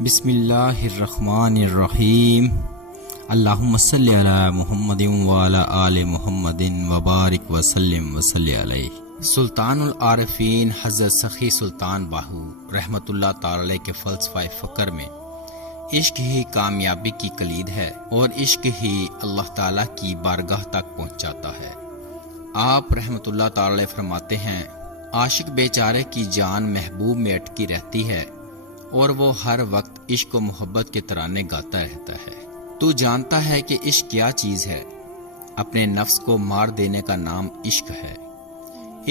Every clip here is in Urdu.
بسم اللہ الرحمن الرحیم اللہم صلی علی محمد وعلی آل محمد وبارک وسلم وصلی علیہ۔ سلطان العارفین حضرت سخی سلطان باہو رحمۃ اللہ تعالی علیہ کے فلسفہ فکر میں عشق ہی کامیابی کی کلید ہے اور عشق ہی اللہ تعالیٰ کی بارگاہ تک پہنچاتا ہے۔ آپ رحمۃ اللہ تعالی علیہ فرماتے ہیں، عاشق بیچارے کی جان محبوب میں اٹکی رہتی ہے اور وہ ہر وقت عشق و محبت کے ترانے گاتا رہتا ہے۔ تو جانتا ہے کہ عشق کیا چیز ہے؟ اپنے نفس کو مار دینے کا نام عشق ہے۔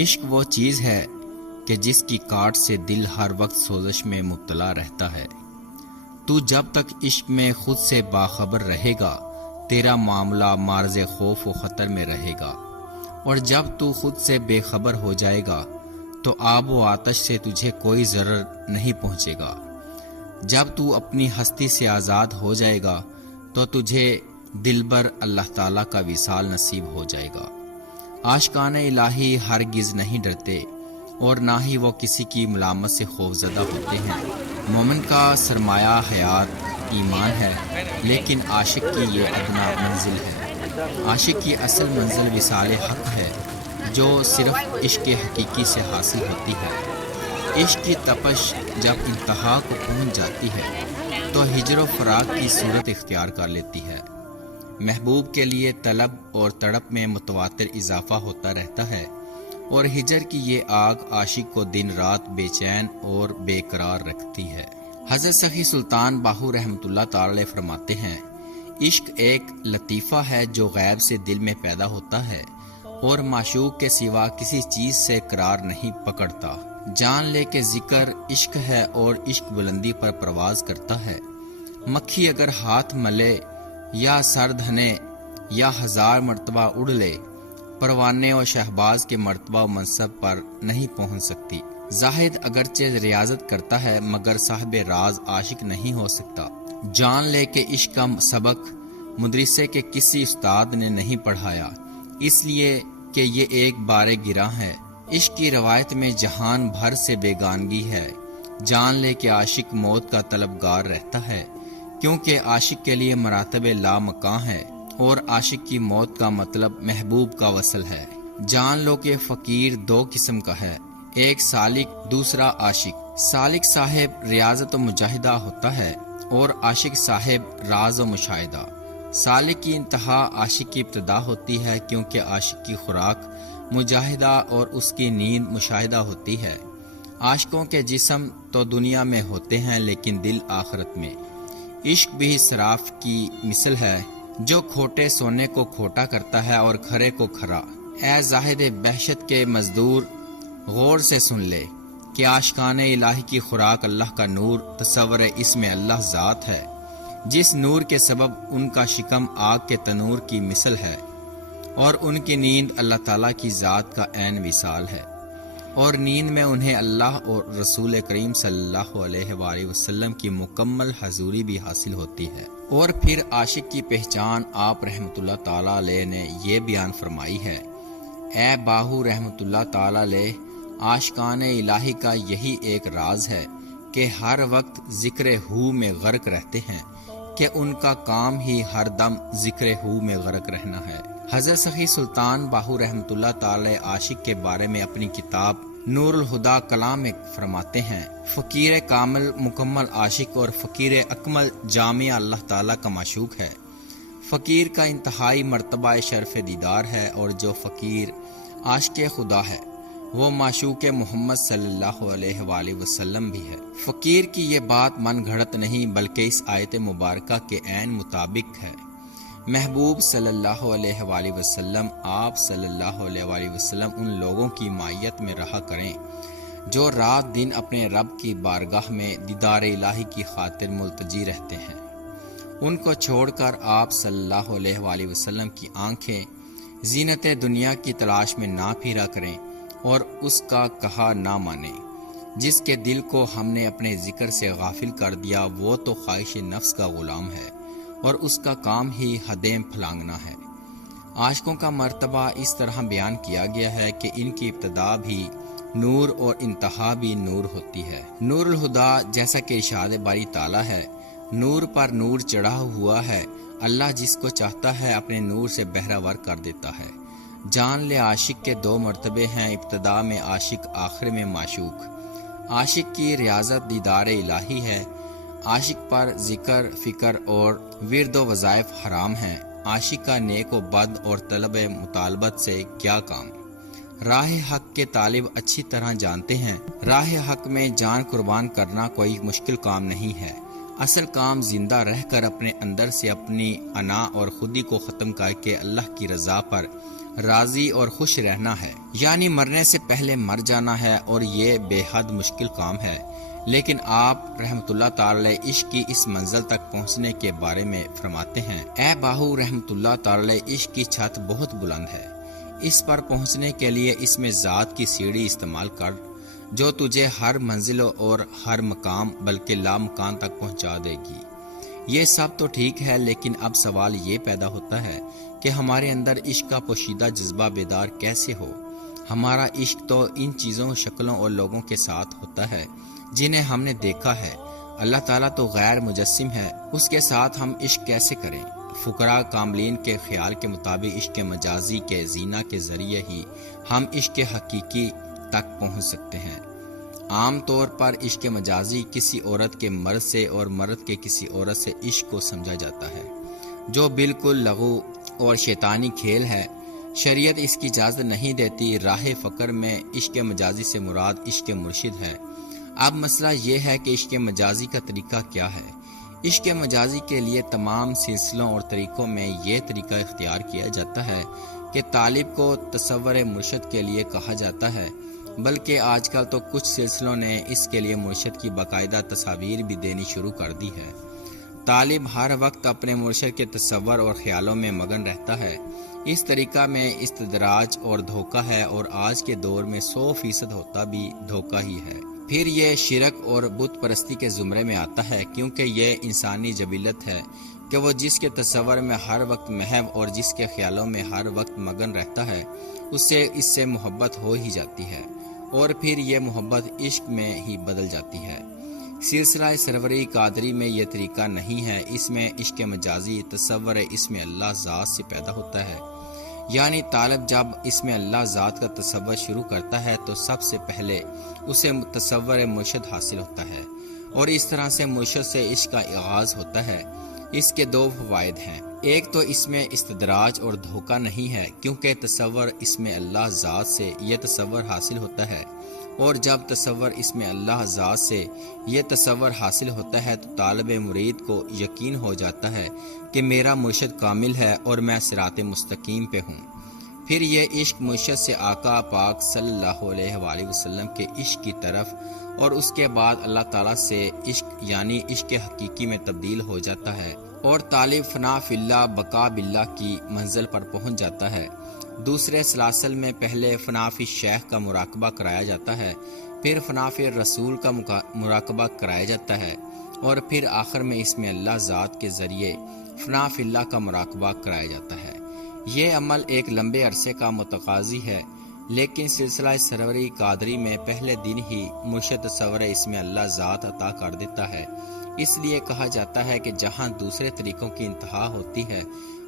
عشق وہ چیز ہے کہ جس کی کاٹ سے دل ہر وقت سوزش میں مبتلا رہتا ہے۔ تو جب تک عشق میں خود سے باخبر رہے گا، تیرا معاملہ معرض خوف و خطر میں رہے گا، اور جب تو خود سے بے خبر ہو جائے گا تو آب و آتش سے تجھے کوئی ضرر نہیں پہنچے گا۔ جب تو اپنی ہستی سے آزاد ہو جائے گا تو تجھے دلبر اللہ تعالیٰ کا وصال نصیب ہو جائے گا۔ عاشقان الہی ہرگز نہیں ڈرتے اور نہ ہی وہ کسی کی ملامت سے خوفزدہ ہوتے ہیں۔ مومن کا سرمایہ حیات ایمان ہے، لیکن عاشق کی یہ ادنا منزل ہے۔ عاشق کی اصل منزل وصال حق ہے، جو صرف عشق حقیقی سے حاصل ہوتی ہے۔ عشق کی تپش جب انتہا کو پہنچ جاتی ہے تو ہجر و فراق کی صورت اختیار کر لیتی ہے۔ محبوب کے لیے طلب اور تڑپ میں متواتر اضافہ ہوتا رہتا ہے، اور ہجر کی یہ آگ عاشق کو دن رات بے چین اور بے قرار رکھتی ہے۔ حضرت سخی سلطان باہو رحمۃ اللہ تعالی علیہ فرماتے ہیں، عشق ایک لطیفہ ہے جو غیب سے دل میں پیدا ہوتا ہے اور معشوق کے سوا کسی چیز سے قرار نہیں پکڑتا۔ جان لے کے ذکر عشق ہے اور عشق بلندی پر پرواز کرتا ہے۔ مکھی اگر ہاتھ ملے یا سر دھنے یا ہزار مرتبہ اڑ لے، پروانے اور شہباز کے مرتبہ و منصب پر نہیں پہنچ سکتی۔ زاہد اگرچہ ریاضت کرتا ہے مگر صاحب راز عاشق نہیں ہو سکتا۔ جان لے کے عشق کا سبق مدرسے کے کسی استاد نے نہیں پڑھایا، اس لیے کہ یہ ایک بار گراں ہے۔ عشق کی روایت میں جہان بھر سے بیگانگی ہے۔ جان لے کہ عاشق موت کا طلبگار رہتا ہے، کیونکہ عاشق کے لیے مراتب لامکاں ہے، اور عاشق کی موت کا مطلب محبوب کا وصل ہے۔ جان لو کہ فقیر دو قسم کا ہے، ایک سالک دوسرا عاشق۔ سالک صاحب ریاضت و مجاہدہ ہوتا ہے اور عاشق صاحب راز و مشاہدہ۔ سالک کی انتہا عاشق کی ابتدا ہوتی ہے، کیونکہ عاشق کی خوراک مجاہدہ اور اس کی نیند مشاہدہ ہوتی ہے۔ عاشقوں کے جسم تو دنیا میں ہوتے ہیں لیکن دل آخرت میں۔ عشق بھی صراف کی مثل ہے، جو کھوٹے سونے کو کھوٹا کرتا ہے اور کھرے کو کھرا۔ اے زاہد بہشت کے مزدور، غور سے سن لے کہ عاشقان الہی کی خوراک اللہ کا نور، تصور اس میں اللہ ذات ہے، جس نور کے سبب ان کا شکم آگ کے تنور کی مثل ہے، اور ان کی نیند اللہ تعالیٰ کی ذات کا عین وصال ہے، اور نیند میں انہیں اللہ اور رسول کریم صلی اللہ علیہ وآلہ وسلم کی مکمل حضوری بھی حاصل ہوتی ہے۔ اور پھر عاشق کی پہچان آپ رحمۃ اللہ تعالیٰ علیہ نے یہ بیان فرمائی ہے، اے باہو رحمۃ اللہ تعالیٰ علیہ، عاشقان الہی کا یہی ایک راز ہے کہ ہر وقت ذکر ہو میں غرق رہتے ہیں، کہ ان کا کام ہی ہر دم ذکر ہو میں غرق رہنا ہے۔ حضرت سخی سلطان باہو رحمۃ اللہ تعالی عاشق کے بارے میں اپنی کتاب نور الہدا کلام میں فرماتے ہیں، فقیر کامل مکمل عاشق اور فقیر اکمل جامع اللہ تعالیٰ کا معشوق ہے۔ فقیر کا انتہائی مرتبہ شرف دیدار ہے، اور جو فقیر عاشق خدا ہے وہ معشوق محمد صلی اللہ علیہ وآلہ وسلم بھی ہے۔ فقیر کی یہ بات من گھڑت نہیں بلکہ اس آیت مبارکہ کے عین مطابق ہے۔ محبوب صلی اللہ علیہ وآلہ وسلم، آپ صلی اللہ علیہ وآلہ وسلم ان لوگوں کی معیت میں رہا کریں جو رات دن اپنے رب کی بارگاہ میں دیدار الہی کی خاطر ملتجی رہتے ہیں۔ ان کو چھوڑ کر آپ صلی اللہ علیہ وآلہ وسلم کی آنکھیں زینت دنیا کی تلاش میں نہ پھیرا کریں اور اس کا کہا نہ مانیں۔ جس کے دل کو ہم نے اپنے ذکر سے غافل کر دیا وہ تو خواہش نفس کا غلام ہے، اور اس کا کام ہی حدیں پھلانگنا ہے۔ عاشقوں کا مرتبہ اس طرح بیان کیا گیا ہے کہ ان کی ابتدا بھی نور اور انتہا بھی نور ہوتی ہے۔ نور الہدا جیسا کہ ارشاد باری تعالیٰ ہے، نور پر نور چڑھا ہوا ہے، اللہ جس کو چاہتا ہے اپنے نور سے بہرہ ور کر دیتا ہے۔ جان لے عاشق کے دو مرتبے ہیں، ابتدا میں عاشق آخر میں معشوق۔ عاشق کی ریاضت دیدار الہی ہے، عاشق پر ذکر فکر اور ورد و وظائف حرام ہیں۔ عاشق کا نیک و بد اور طلب مطالبت سے کیا کام؟ راہ حق کے طالب اچھی طرح جانتے ہیں، راہ حق میں جان قربان کرنا کوئی مشکل کام نہیں ہے۔ اصل کام زندہ رہ کر اپنے اندر سے اپنی انا اور خودی کو ختم کر کے اللہ کی رضا پر راضی اور خوش رہنا ہے، یعنی مرنے سے پہلے مر جانا ہے، اور یہ بے حد مشکل کام ہے۔ لیکن آپ رحمت اللہ تعالی عشق کی اس منزل تک پہنچنے کے بارے میں فرماتے ہیں، اے باہو رحمت اللہ تعالی عشق کی چھت بہت بلند ہے، اس پر پہنچنے کے لیے اس میں ذات کی سیڑھی استعمال کر جو تجھے ہر منزل اور ہر مقام بلکہ لامکان تک پہنچا دے گی۔ یہ سب تو ٹھیک ہے، لیکن اب سوال یہ پیدا ہوتا ہے کہ ہمارے اندر عشق کا پوشیدہ جذبہ بیدار کیسے ہو؟ ہمارا عشق تو ان چیزوں، شکلوں اور لوگوں کے ساتھ ہوتا ہے جنہیں ہم نے دیکھا ہے۔ اللہ تعالیٰ تو غیر مجسم ہے، اس کے ساتھ ہم عشق کیسے کریں؟ فقراء کاملین کے خیال کے مطابق عشق مجازی کے زینہ کے ذریعے ہی ہم عشق حقیقی تک پہنچ سکتے ہیں۔ عام طور پر عشق مجازی کسی عورت کے مرد سے اور مرد کے کسی عورت سے عشق کو سمجھا جاتا ہے، جو بالکل لغو اور شیطانی کھیل ہے۔ شریعت اس کی اجازت نہیں دیتی۔ راہ فقر میں عشق مجازی سے مراد عشق مرشد ہے۔ اب مسئلہ یہ ہے کہ عشق مجازی کا طریقہ کیا ہے؟ عشق مجازی کے لیے تمام سلسلوں اور طریقوں میں یہ طریقہ اختیار کیا جاتا ہے کہ طالب کو تصور مرشد کے لیے کہا جاتا ہے، بلکہ آج کل تو کچھ سلسلوں نے اس کے لیے مرشد کی باقاعدہ تصاویر بھی دینی شروع کر دی ہے۔ طالب ہر وقت اپنے مرشد کے تصور اور خیالوں میں مگن رہتا ہے۔ اس طریقہ میں استدراج اور دھوکہ ہے، اور آج کے دور میں 100% ہوتا بھی دھوکہ ہی ہے۔ پھر یہ شرک اور بت پرستی کے زمرے میں آتا ہے، کیونکہ یہ انسانی جبلت ہے کہ وہ جس کے تصور میں ہر وقت محو اور جس کے خیالوں میں ہر وقت مگن رہتا ہے، اس سے محبت ہو ہی جاتی ہے، اور پھر یہ محبت عشق میں ہی بدل جاتی ہے۔ سلسلہ سروری قادری میں یہ طریقہ نہیں ہے۔ اس میں عشق مجازی تصور اسم اللہ ذات سے پیدا ہوتا ہے، یعنی طالب جب اسم اللہ ذات کا تصور شروع کرتا ہے تو سب سے پہلے اسے تصور مرشد حاصل ہوتا ہے، اور اس طرح سے مرشد سے عشق کا آغاز ہوتا ہے۔ اس کے دو فوائد ہیں، ایک تو اس میں استدراج اور دھوکہ نہیں ہے، کیونکہ تصور اسم اللہ ذات سے یہ تصور حاصل ہوتا ہے، اور جب تصور اسم اللہ ذات سے یہ تصور حاصل ہوتا ہے تو طالب مرید کو یقین ہو جاتا ہے کہ میرا مرشد کامل ہے اور میں صراط مستقیم پہ ہوں۔ پھر یہ عشق مرشد سے آقا پاک صلی اللہ علیہ وآلہ وسلم کے عشق کی طرف، اور اس کے بعد اللہ تعالیٰ سے عشق یعنی عشق حقیقی میں تبدیل ہو جاتا ہے، اور طالب فنا فی اللہ بقا باللہ کی منزل پر پہنچ جاتا ہے۔ دوسرے سلاسل میں پہلے فنا فی شیخ کا مراقبہ کرایا جاتا ہے، پھر فنا فی رسول کا مراقبہ کرایا جاتا ہے، اور پھر آخر میں اسم اللہ ذات کے ذریعے فنا فی اللہ کا مراقبہ کرایا جاتا ہے۔ یہ عمل ایک لمبے عرصے کا متقاضی ہے، لیکن سلسلہ سروری قادری میں پہلے دن ہی مرشد تصور اسم اللہ ذات عطا کر دیتا ہے۔ اس لیے کہا جاتا ہے کہ جہاں دوسرے طریقوں کی انتہا ہوتی ہے،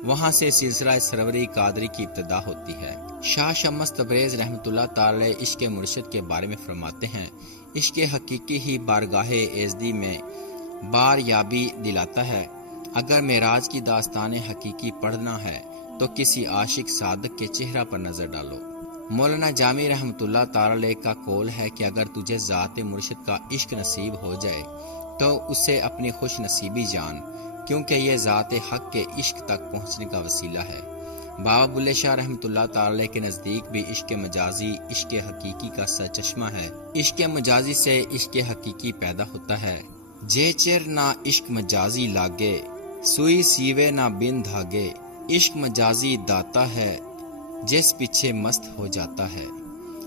وہاں سے سلسلہ سروری قادری کی ابتدا ہوتی ہے۔ شاہ شمس تبریز رحمۃ اللہ تعالی عشق مرشد کے بارے میں فرماتے ہیں، عشق حقیقی ہی بارگاہ ایزدی میں بار یابی دلاتا ہے۔ اگر معراج کی داستان حقیقی پڑھنا ہے تو کسی عاشق صادق کے چہرہ پر نظر ڈالو۔ مولانا جامی رحمۃ اللہ تعالی کا قول ہے کہ اگر تجھے ذات مرشد کا عشق نصیب ہو جائے تو اسے اپنی خوش نصیبی جان، کیونکہ یہ ذات حق کے عشق تک پہنچنے کا وسیلہ ہے۔ بابا بلے شاہ رحمۃ اللہ تعالی کے نزدیک بھی عشق مجازی عشق حقیقی کا سرچشمہ ہے۔ عشق مجازی سے عشق حقیقی پیدا ہوتا ہے۔ جے چر نہ عشق مجازی لاگے، سوئی سیوے نہ بن دھاگے، عشق مجازی داتا ہے جس پیچھے مست ہو جاتا ہے۔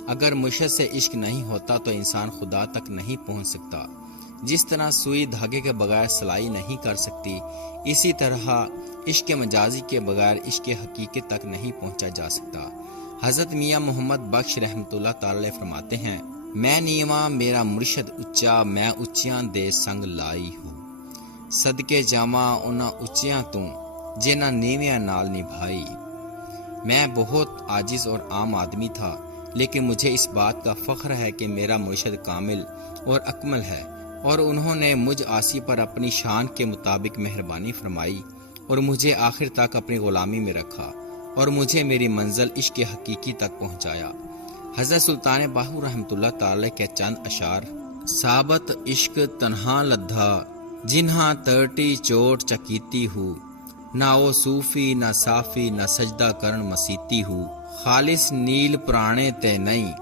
اگر مرشد سے عشق نہیں ہوتا تو انسان خدا تک نہیں پہنچ سکتا۔ جس طرح سوئی دھاگے کے بغیر سلائی نہیں کر سکتی، اسی طرح عشق مجازی کے بغیر عشق حقیقی تک نہیں پہنچا جا سکتا۔ حضرت میاں محمد بخش رحمت اللہ تعالی فرماتے ہیں، میں نیواں میرا مرشد اچا، میں اچیاں دے سنگ لائی ہوں، صدقے جاواں انہاں اچیاں تو جنہاں نیویاں نال نبھائی۔ میں بہت عاجز اور عام آدمی تھا، لیکن مجھے اس بات کا فخر ہے کہ میرا مرشد کامل اور اکمل ہے، اور انہوں نے مجھ عاصی پر اپنی شان کے مطابق مہربانی فرمائی اور مجھے آخر تک اپنی غلامی میں رکھا اور مجھے میری منزل عشق حقیقی تک پہنچایا۔ حضرت سلطان باہو رحمۃ اللہ تعالی کے چند اشعار: ثابت عشق تنہا لدھا جنہاں ترٹی چوٹ چکیتی ہو، نہ او صوفی نہ صافی نہ سجدہ کرن مسیتی ہو، خالص نیل پرانے تے نہیں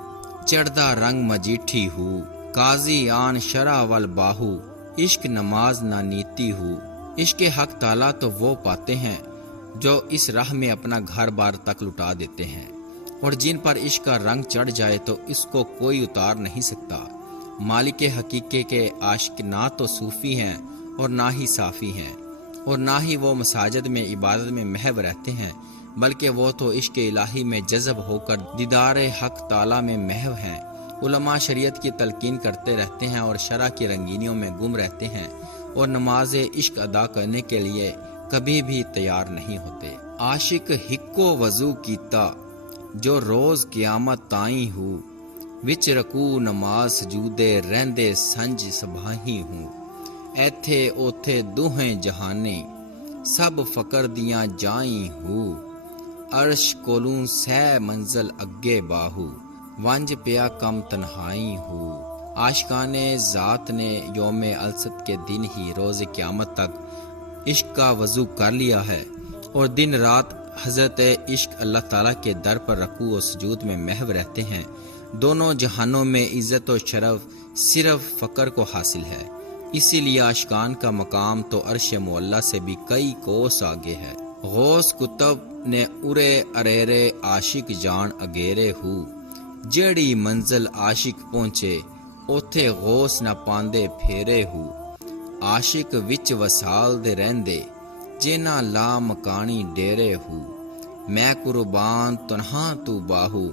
چڑھدا رنگ مجیٹھی ہو، قاضی آن شرع وال باہو عشق نماز نہ نیتی ہو۔ عشق حق تعالیٰ تو وہ پاتے ہیں جو اس راہ میں اپنا گھر بار تک لٹا دیتے ہیں، اور جن پر عشق کا رنگ چڑھ جائے تو اس کو کوئی اتار نہیں سکتا۔ مالک حقیقے کے عاشق نہ تو صوفی ہیں اور نہ ہی صافی ہیں، اور نہ ہی وہ مساجد میں عبادت میں محو رہتے ہیں، بلکہ وہ تو عشق الہی میں جذب ہو کر دیدار حق تعالیٰ میں محو ہیں۔ علماء شریعت کی تلقین کرتے رہتے ہیں اور شرع کی رنگینیوں میں گم رہتے ہیں، اور نماز عشق ادا کرنے کے لیے کبھی بھی تیار نہیں ہوتے۔ عاشق ہکو وضو کیتا جو روز قیامت تائیں ہو، وچ رکوع نماز سجودے رہندے سنج سبھاہی ہوں، ایتھے اوتھے دوہیں جہانے سب فقر دیاں جائیں ہو، عرش کولوں سہ منزل اگے باہو ونج پیا کم تنہائی ہو۔ عاشقان ذات نے یوم الست کے دن ہی روز قیامت تک عشق کا وضو کر لیا ہے، اور دن رات حضرت عشق اللہ تعالیٰ کے در پر رکوع و سجود میں محو رہتے ہیں۔ دونوں جہانوں میں عزت و شرف صرف فقر کو حاصل ہے، اسی لیے عاشقان کا مقام تو عرش معلیٰ سے بھی کئی کوس آگے ہے۔ غوث کتب نے ارے اریرے عاشق جان اگیرے ہو، جیڑی منزل عاشق پہنچے اوتھے غوث نہ پاندے پھیرے ہو، عاشق وچ وسال دے رہندے جنہ لا مکانی ڈیرے ہو، میں قربان تنہا تو باہو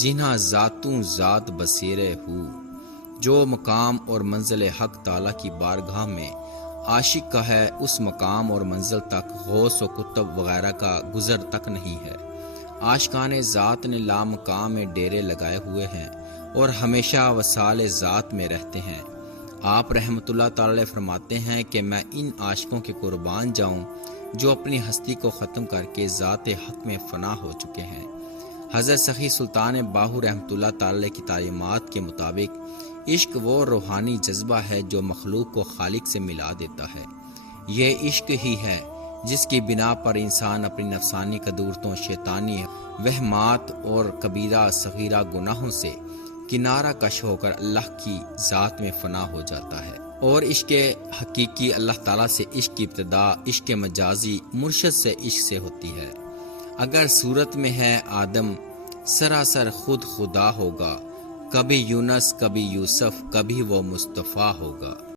جنہ ذاتوں ذات بصیرے ہو۔ جو مقام اور منزل حق تعالیٰ کی بارگاہ میں عاشق کا ہے، اس مقام اور منزل تک غوث و کتب وغیرہ کا گزر تک نہیں ہے۔ عاشقان ذات نے لامقام میں ڈیرے لگائے ہوئے ہیں اور ہمیشہ وصال ذات میں رہتے ہیں۔ آپ رحمت اللہ تعالی فرماتے ہیں کہ میں ان عاشقوں کے قربان جاؤں جو اپنی ہستی کو ختم کر کے ذات حق میں فنا ہو چکے ہیں۔ حضرت سخی سلطان باہو رحمت اللہ تعالی کی تعلیمات کے مطابق عشق وہ روحانی جذبہ ہے جو مخلوق کو خالق سے ملا دیتا ہے۔ یہ عشق ہی ہے جس کی بنا پر انسان اپنی نفسانی قدورتوں، شیطانی وہمات اور کبیرہ صغیرہ گناہوں سے کنارہ کش ہو کر اللہ کی ذات میں فنا ہو جاتا ہے۔ اور عشق حقیقی اللہ تعالیٰ سے عشق کی ابتدا عشق مجازی مرشد سے عشق سے ہوتی ہے۔ اگر صورت میں ہے آدم سراسر خود خدا ہوگا، کبھی یونس کبھی یوسف کبھی وہ مصطفیٰ ہوگا۔